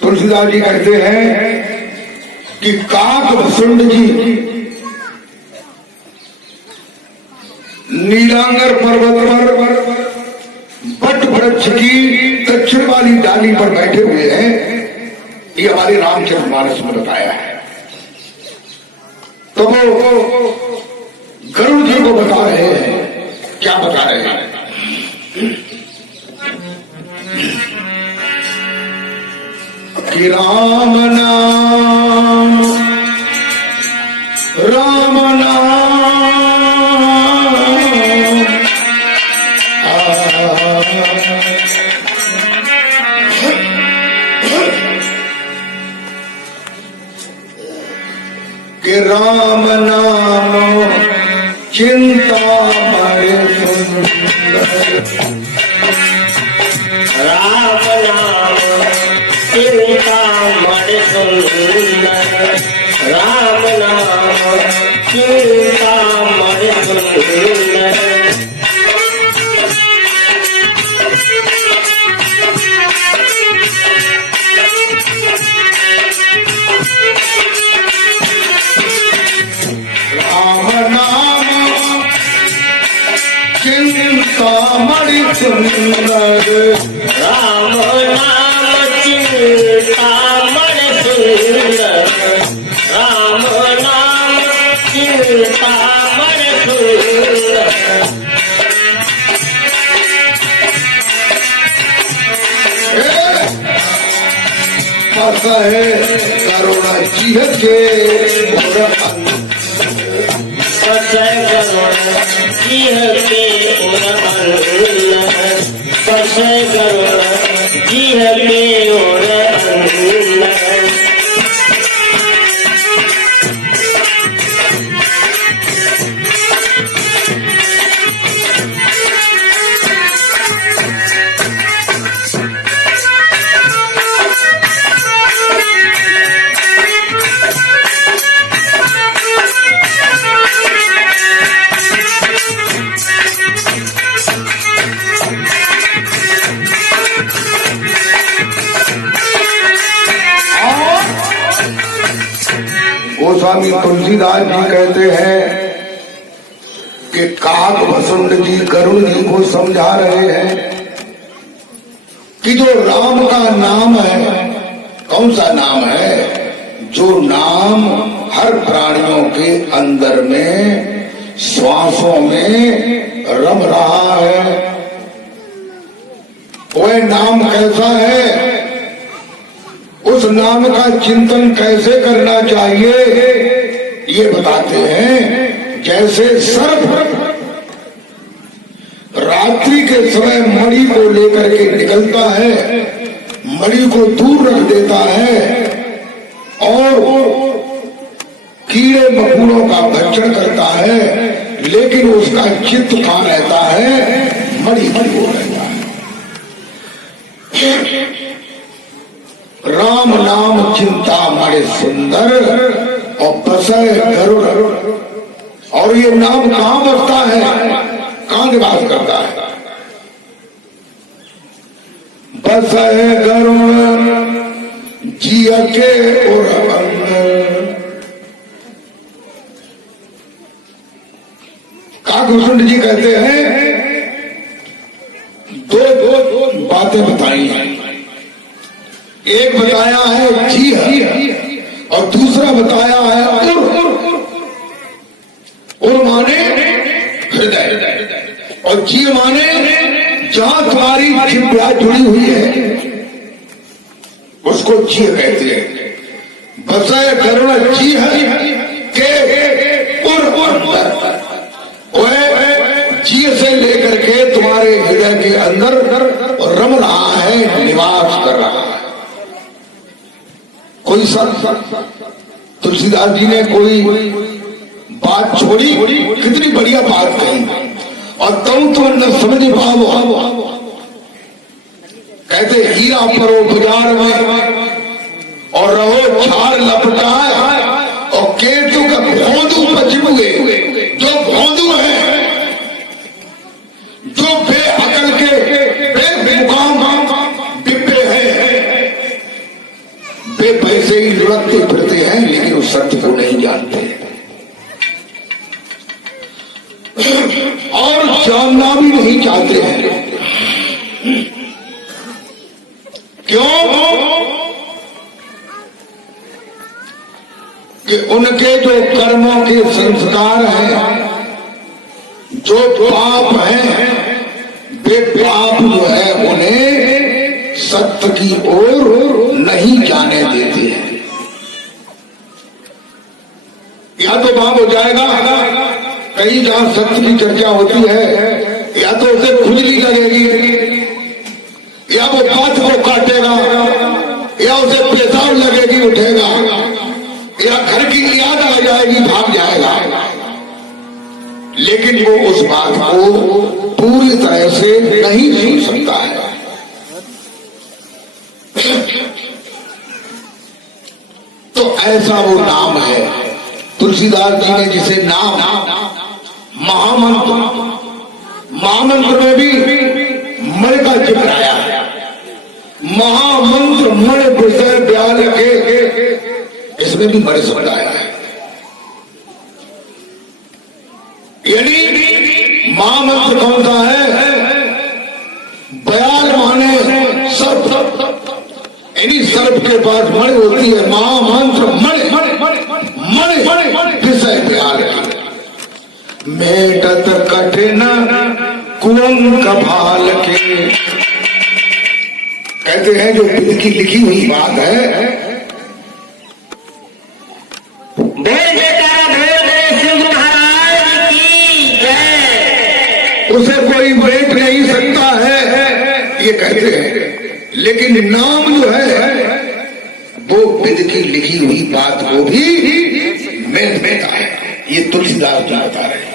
तुलसीदास जी कहते हैं कि काक भसुंड जी नीलांगर पर्वत पर बट वृक्ष की दक्षिण वाली डाली पर बैठे हुए हैं। ये हमारे रामचरितमानस में बताया है। तो वो गरुड़ जी को बता रहे हैं, क्या बता रहे हैं? कि राम नाम राम नाम कि राम नाम चिंता मारे सुंदर, राम नाम चिंता मारे सुंदर, राम नाम चिंता मारे सुंदर। मणि सुंदर, राम नाम चिंता मणि सुंदर, राम नाम चिंता मणि सुंदर। कहे करुणा जीह के सचय करुणा जीह के सचय करुणा जीह के गोस्वामी तुलसीदास जी कहते हैं कि काक भसुंड जी गरुड़ जी को समझा रहे हैं कि जो राम का नाम है, कौन सा नाम है? जो नाम हर प्राणियों के अंदर में श्वासों में रम रहा है। वह नाम कैसा है? उस नाम का चिंतन कैसे करना चाहिए ये बताते हैं। जैसे सर्प रात्रि के समय मणि को लेकर के निकलता है, मणि को दूर रख देता है और कीड़े मकोड़ों का भक्षण करता है, लेकिन उसका चित्त कहाँ रहता है? मणि पर हो रहता है। राम नाम चिंता मारे सुंदर और बसय गरुड़। और ये नाम कहाँ बसता है, कहाँ निवास करता है? बसय गरुड़ जिया के और काकभूषण जी कहते हैं दो बातें बताई हैं। एक बताया है जी और दूसरा बताया है उर माने हृदय, और जी माने जहां तुम्हारी जिह्वा जुड़ी हुई है उसको जी कहते हैं। बसय करुण जी के जी से लेकर के तुम्हारे हृदय के अंदर रम रहा है, निवास कर रहा है। कोई तुलसीदास जी ने कोई बात छोड़ी, कितनी बढ़िया बात कही, और तुम न समझ पाओ। कहते हीरा परो बाजार में और रहो छार लपटाए, और केतु का भौंदू पचमुए। जो भौंदू है, जो बेअकल के बेमुकाम डिब्बे हैं, ऐसे ही लुढ़कते फिरते हैं, लेकिन उस सत्य को नहीं जानते और जानना भी नहीं चाहते हैं। क्यों? कि उनके जो कर्मों के संस्कार हैं, जो पाप हैं, वे पाप जो है उन्हें सत्य की ओर नहीं जाने देते हैं। या तो पाप हो जाएगा, कहीं जहां सत्य की चर्चा होती है, या तो उसे खुजली लगेगी, या वो बात को काटेगा, या उसे पेशाब लगेगी उठेगा, या घर की याद आ जाएगी भाग जाएगा, लेकिन वो उस बात को पूरी तरह से नहीं सुन सकता है। तो ऐसा वो नाम है। तुलसीदास जी ने जिसे नाम महामंत्र में भी मण का जिक्र आया है। महामंत्र मण विषय ब्याल के, इसमें भी मण शब्द आया है। यानी महामंत्र कौन सा है? बयाल माने सर्प, यानी सर्प के पास मण होती है। महामंत्र मण विषय ब्याल की, मेटत कठिन कुंभ भाल के। कहते हैं जो विधि की लिखी हुई बात है, उसे कोई बेच नहीं सकता है, ये कहते हैं। लेकिन नाम जो है वो विधि की लिखी हुई बात को भी मेल देता है। ये तुलसीदास जी बता रहे हैं।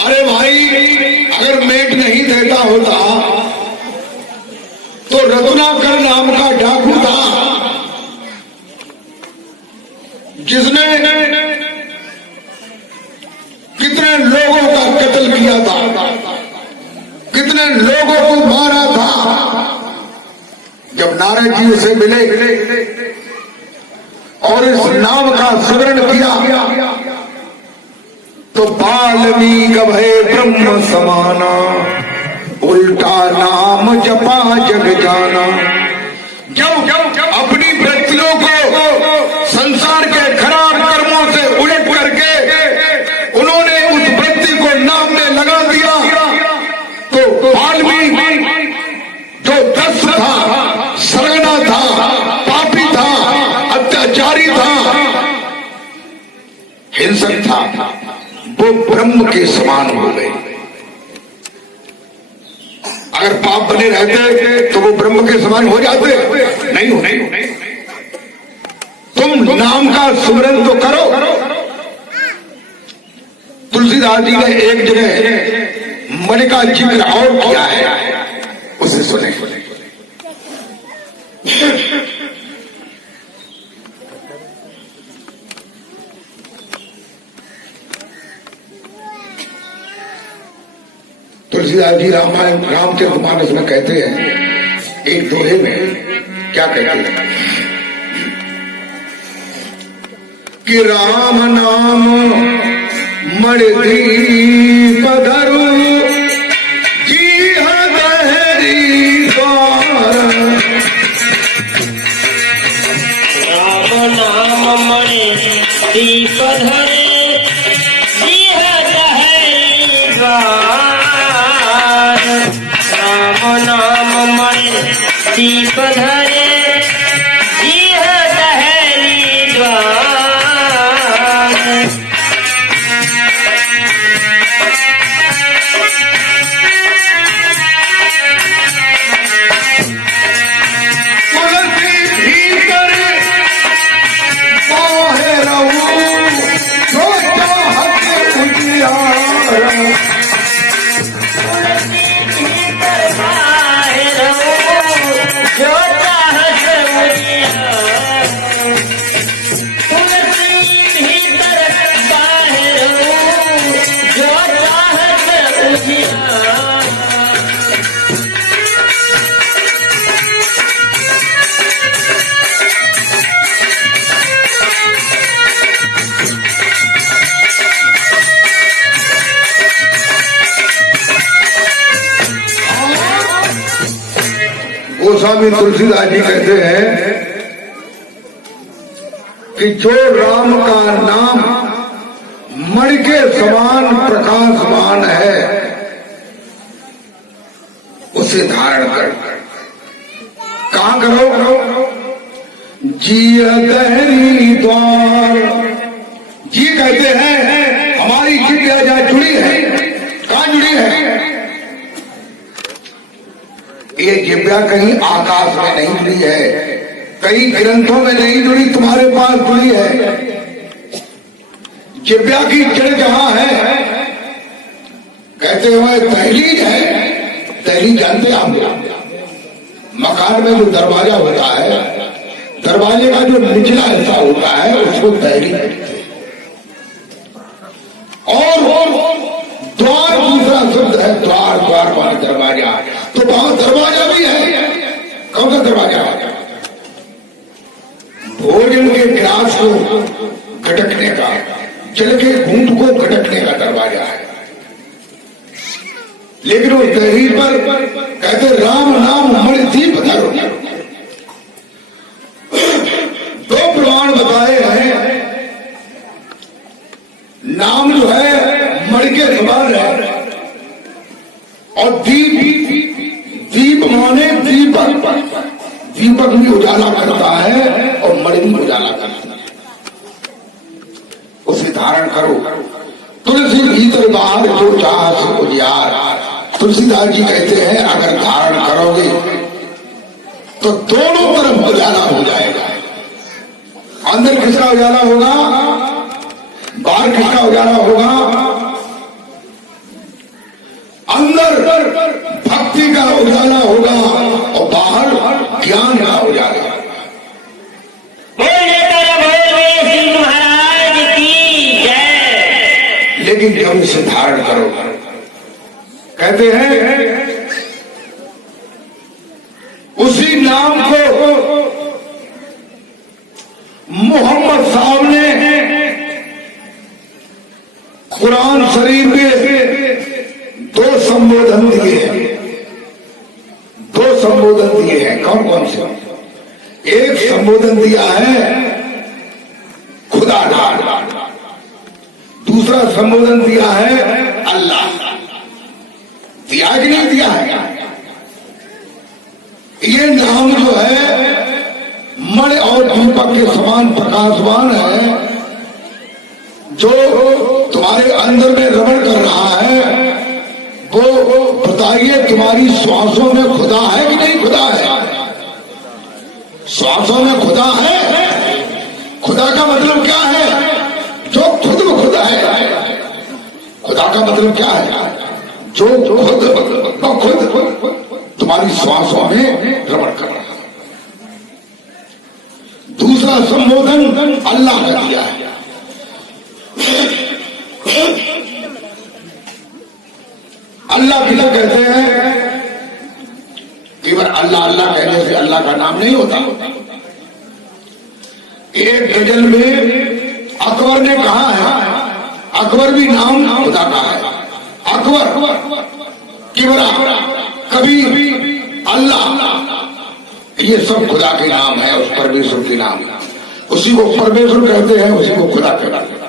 अरे भाई, अगर मेट नहीं देता होता तो रत्नाकर नाम का डाकू था, जिसने कितने लोगों का कत्ल किया था, कितने लोगों को मारा था। जब नारद जी उसे मिले और इस नाम का स्मरण किया तो वाल्मीकि भय ब्रह्म समाना, उल्टा नाम जपा जग जाना। जब अपनी वृत्तियों को संसार के खराब कर्मों से उलट करके उन्होंने उस वृत्ति को नाम में लगा दिया, तो वाल्मीकि जो दस था, सरगना था, पापी था, अत्याचारी था, हिंसक था, वो ब्रह्म के समान हो गए। अगर पाप बने रहते तो वो ब्रह्म के समान हो जाते? नहीं हो। तुम नाम का सुमरन तो करो। तुलसीदास जी ने एक जगह मन का जिक्र और किया है, उसे सुने। तुलसीदास जी रामायण रामचरितमानस में कहते हैं, एक दोहे में क्या कहते हैं कि राम नाम मण दीप धरु जी हरि द्वार। राम नाम मण दीप धरे जी हरि द्वार। राम नाम मण दीप धरे जी हरि द्वार। जो स्वामी तुलसीदास जी कहते हैं कि जो राम का नाम मणि के समान प्रकाशमान है उसे धारण कर। कहां करो? जिय दहरी द्वार। जी कहते हैं हमारी जिज्ञा जहां जुड़ी है, कहां जुड़ी है? ये जिज्ञा कहीं आकाश में नहीं जुड़ी है, कई ग्रंथों में नहीं जुड़ी, तुम्हारे पास जुड़ी है। जिज्ञा की जड़ जहां है, कहते हुए दहलीज है। दहलीज जानते आप? मकान में जो दरवाजा होता है, दरवाजे का जो निचला हिस्सा होता है उसको दहलीज कहते हैं। और द्वार दूसरा शब्द है द्वार। द्वार वाला दरवाजा, तो वहां दरवाजा भी है। कौन सा दरवाजा? भोजन के गिलास को गटकने का, जल के घूंट को गटकने का दरवाजा है। लेकिन उस दहलीज पर कहते राम नाम मणि दीप धरो। दो प्रमाण बताए हैं। नाम जो है मणि के समान है, और दीप माने दीपक। दीपक भी उजाला करता है और मणि भी उजाला करता है। उसे धारण करो। तुलसी भीतर बाहर जो चाह से उजियार। तुलसीदास जी कहते हैं अगर धारण करोगे तो दोनों तरफ उजाला हो जाएगा। अंदर किसका उजाला होगा? बाहर किसका उजाला होगा? अंदर भक्ति का उजाला होगा और बाहर ज्ञान का उजाला। लेकिन जब इसे धारण करो, कहते हैं उसी नाम को मोहम्मद साहब ने कुरान शरीफ में दो संबोधन दिए हैं। दो संबोधन दिए हैं। कौन कौन से? एक संबोधन दिया है खुदा नाम, दूसरा संबोधन दिया है अल्लाह। दिया कि नहीं दिया है? ये नाम जो है मणि और दीपक के समान प्रकाशवान है, जो तुम्हारे अंदर में रमण कर रहा है। वो बताइए तुम्हारी श्वासों में खुदा है कि नहीं खुदा है? श्वासों में खुदा है। खुदा का मतलब क्या है? जो खुद में खुदा है। खुदा का मतलब क्या है? जो खुद तुम्हारी श्वासों में रमण कर रहा है। दूसरा संबोधन अल्लाह का दिया है। अल्लाह किसे कहते हैं? केवल अल्लाह अल्लाह कहने से अल्लाह का नाम नहीं होता। एक गजल में अकबर ने कहा है, अकबर भी नाम खुदा का है। अकबर किबरा, कभी अल्लाह, ये सब खुदा के नाम है। उस परमेश्वर के नाम, उसी को परमेश्वर कहते हैं, उसी को खुदा कहते हैं।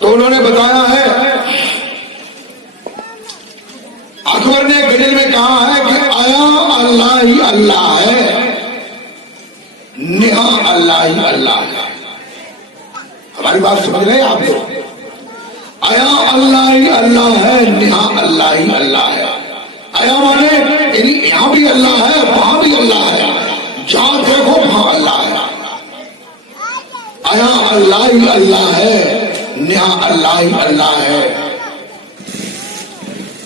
तो उन्होंने बताया है, अकबर ने गजल में कहा है कि आया अल्लाह ही अल्लाह है, नेहा अल्लाह ही अल्लाह है। हमारी बात समझ रहे हैं आप लोग? आया अल्लाह ही अल्लाह है, नेहा अल्लाह ही अल्लाह है। आया माने यानी यहां भी अल्लाह है, वहां भी अल्लाह है, जहां देखो वहां अल्लाह है। आया अल्लाह ही अल्लाह है, नेहा अल्लाह ही अल्लाह है।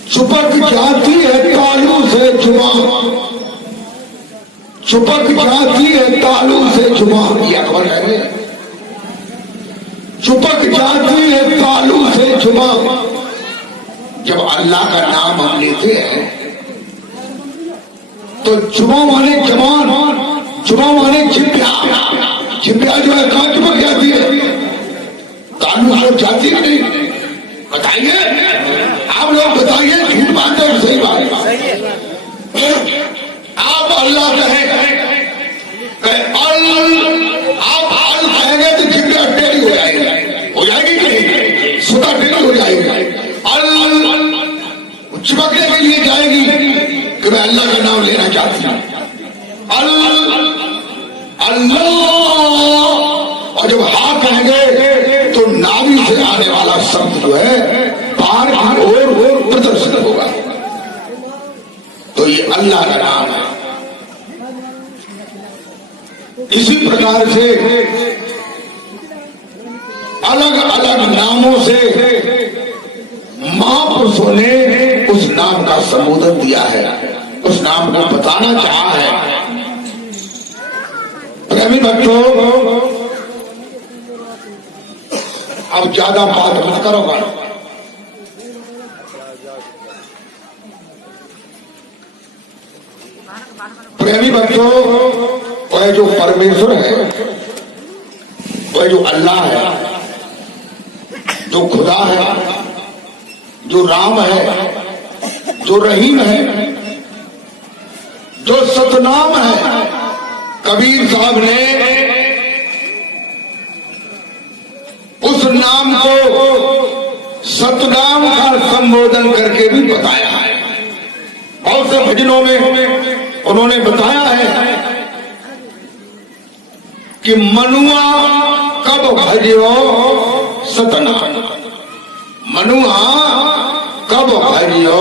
चुपक जाती है तालू से जुबां, चुपक जाती है तालू से जुबां। ये अकबर कह रहे हैं, चुपक जाती है तालू से जुबां। जब अल्लाह का नाम हम लेते हैं तो जुबां माने जबान, जुबां माने जिब्या। जिब्या जो है कहां चुपक जाती है? तालू से जाती है नहीं? बताइए आप लोग, बताइए, झूठ बात है सही बात है। लिए जाएगी कि मैं अल्लाह का नाम लेना चाहती हूँ, अल्लाह, और जब हाँ कहेंगे तो नाभि से आने वाला शब्द जो है बाहर की ओर प्रदर्शित होगा। तो ये अल्लाह का नाम है। इसी प्रकार से अलग अलग नामों से महापुरुषों ने उस नाम का संबोधन दिया है, उस नाम को बताना चाहा है। प्रेमी भक्तों, अब ज्यादा बात मत करो। प्रेमी भक्तों, वह जो परमेश्वर है, वह जो अल्लाह है, जो खुदा है, जो राम है, जो रहीम है, जो सतनाम है। कबीर साहब ने उस नाम को सतनाम का संबोधन करके भी बताया है। बहुत से भजनों में उन्होंने बताया है कि मनुआ कब भजियो सतनाम, मनुआ कब भजियो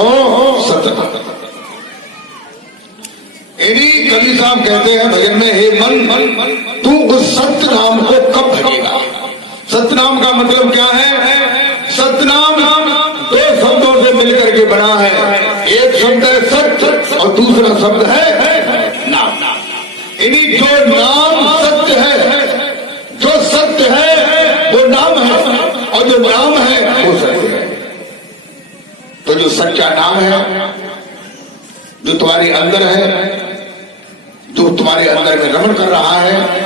सतनाम। इन्हीं कबीर साहब कहते हैं भजन में, हे मन, तू उस सत्य नाम को कब भजेगा। सतनाम का मतलब क्या है? सतनाम दो शब्दों से मिलकर के बना है। एक शब्द है सत्य और दूसरा शब्द है नाम। इन्हीं जो नाम सत्य है, जो सत्य है वो नाम है, और जो नाम है वो सत्य है। तो जो सच्चा नाम है, जो तुम्हारे अंदर है, जो तुम्हारे अंदर में रमण कर रहा है,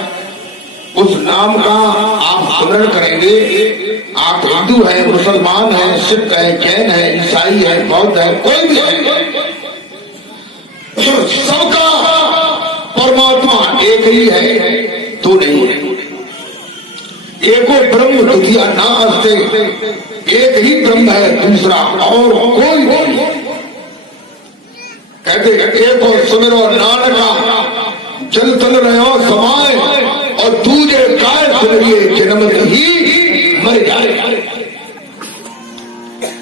उस नाम का आप स्मरण करेंगे। आप हिंदू हैं, मुसलमान हैं, सिख हैं, जैन हैं, ईसाई हैं, बौद्ध हैं, कोई भी है, सबका परमात्मा एक ही है, तो नहीं है। एको ब्रह्म द्वितीया नास्ते, एक ही ब्रह्म है, दूसरा और कोई नहीं। कहते एक और सुमिरो नानका जल तल रहो समाए, और दूजे काय सुनिए जन्म ही मर जाए।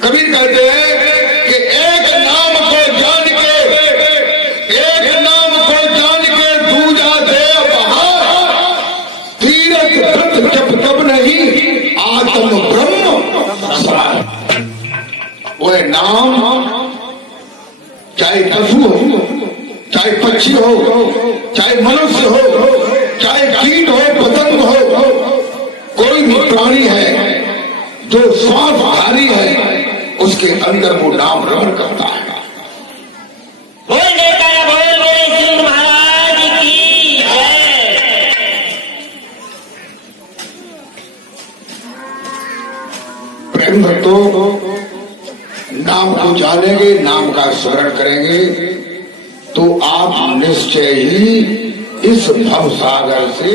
कबीर कहते हैं कि एक नाम को जान के दूजा दे बहार, तीरथ व्रत जप तब नहीं आत्म ब्रह्म समाए। वह नाम चाहे पशु हो, चाहे पक्षी हो, चाहे मनुष्य हो, चाहे कीट हो, पतंग हो, कोई भी प्राणी है जो श्वासधारी है, उसके अंदर वो नाम रमण करता है। बोल देता बोल मेरे सिंह महाराज की जय। प्रेम भक्तों, नाम को जानेंगे, नाम का स्मरण करेंगे, तो आप निश्चय ही इस भव सागर से